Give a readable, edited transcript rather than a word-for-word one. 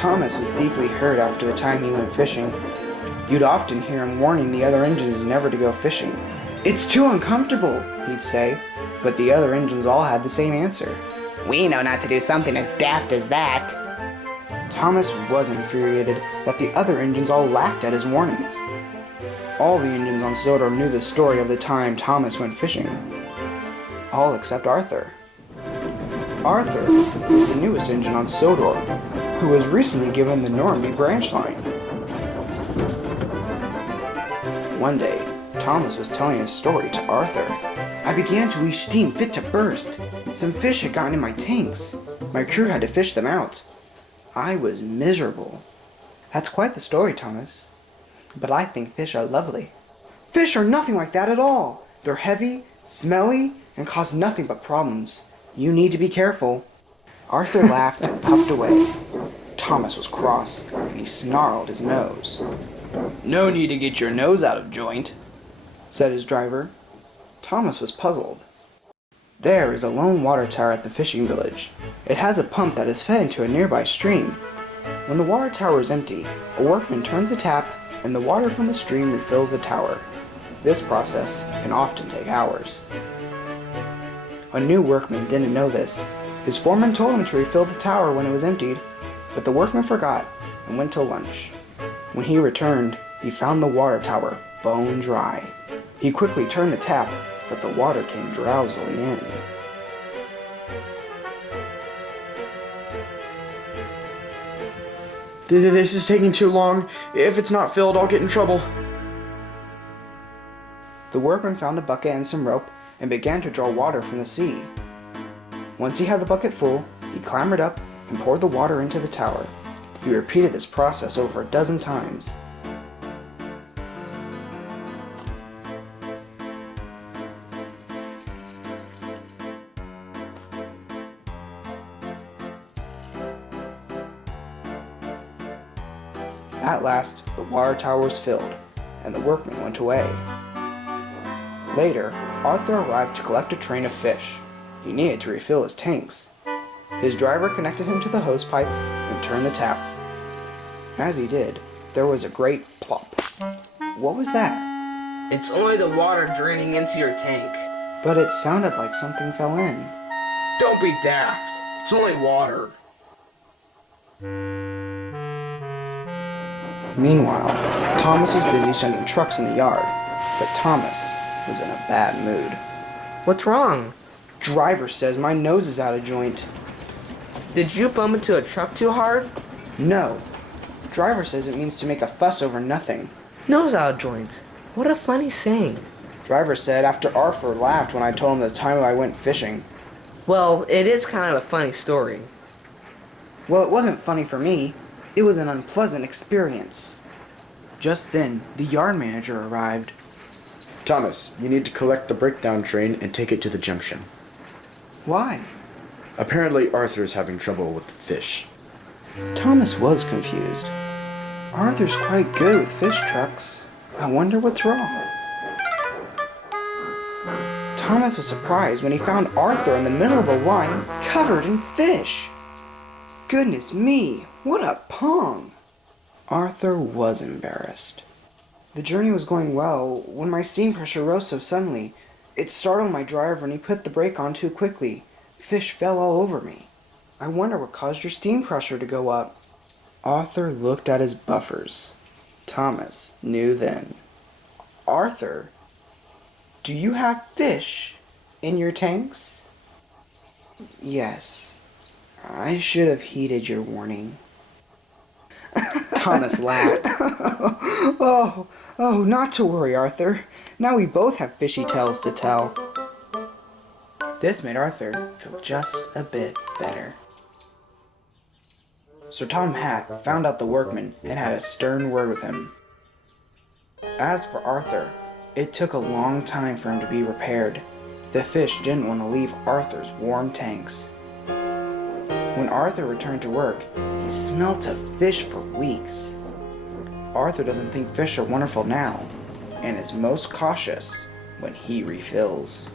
Thomas was deeply hurt after the time he went fishing. You'd often hear him warning the other engines never to go fishing. "It's too uncomfortable," he'd say, but the other engines all had the same answer. "We know not to do something as daft as that." Thomas was infuriated that the other engines all laughed at his warnings. All the engines on Sodor knew the story of the time Thomas went fishing. All except Arthur. Arthur was the newest engine on Sodor, who was recently given the Normandy branch line. One day, Thomas was telling his story to Arthur. "I began to reach steam fit to burst. Some fish had gotten in my tanks. My crew had to fish them out. I was miserable." "That's quite the story, Thomas. But I think fish are lovely." "Fish are nothing like that at all. They're heavy, smelly, and cause nothing but problems. You need to be careful." Arthur laughed and puffed away. Thomas was cross, and he snarled his nose. "No need to get your nose out of joint," said his driver. Thomas was puzzled. There is a lone water tower at the fishing village. It has a pump that is fed into a nearby stream. When the water tower is empty, a workman turns the tap and the water from the stream refills the tower. This process can often take hours. A new workman didn't know this. His foreman told him to refill the tower when it was emptied, but the workman forgot and went to lunch. When he returned, he found the water tower bone dry. He quickly turned the tap, but the water came drowsily in. "This is taking too long. If it's not filled, I'll get in trouble." The workman found a bucket and some rope and began to draw water from the sea. Once he had the bucket full, he clambered up and poured the water into the tower. He repeated this process over a dozen times. At last, the water tower was filled, and the workman went away. Later, Arthur arrived to collect a train of fish. He needed to refill his tanks. His driver connected him to the hose pipe and turned the tap. As he did, there was a great plop. What was that? "It's only the water draining into your tank." But it sounded like something fell in. "Don't be daft. It's only water." Meanwhile, Thomas was busy sending trucks in the yard, but Thomas was in a bad mood. "What's wrong?" "Driver says my nose is out of joint." "Did you bump into a truck too hard?" "No. Driver says it means to make a fuss over nothing." "Nose out of joint. What a funny saying." Driver said after Arthur laughed when I told him the time I went fishing. Well, it is kind of a funny story. Well, it wasn't funny for me. It was an unpleasant experience. Just then, the yard manager arrived. "Thomas, you need to collect the breakdown train and take it to the junction. "Why?" Apparently Arthur is having trouble with the fish." Thomas was confused. Arthur's quite good with fish trucks. I wonder what's wrong. Thomas was surprised when he found Arthur in the middle of the line, covered in fish. Goodness me, what a pong! Arthur was embarrassed. The journey was going well when my steam pressure rose so suddenly. It startled my driver and he put the brake on too quickly. Fish fell all over me. I wonder what caused your steam pressure to go up. Arthur looked at his buffers. Thomas knew then. Arthur, do you have fish in your tanks? Yes. I should have heeded your warning. Thomas laughed. Oh, not to worry, Arthur. Now we both have fishy tales to tell. This made Arthur feel just a bit better. Sir Tom Hatt found out the workman and had a stern word with him. As for Arthur, it took a long time for him to be repaired. The fish didn't want to leave Arthur's warm tanks. When Arthur returned to work, he smelt of fish for weeks. Arthur doesn't think fish are wonderful now, and is most cautious when he refills.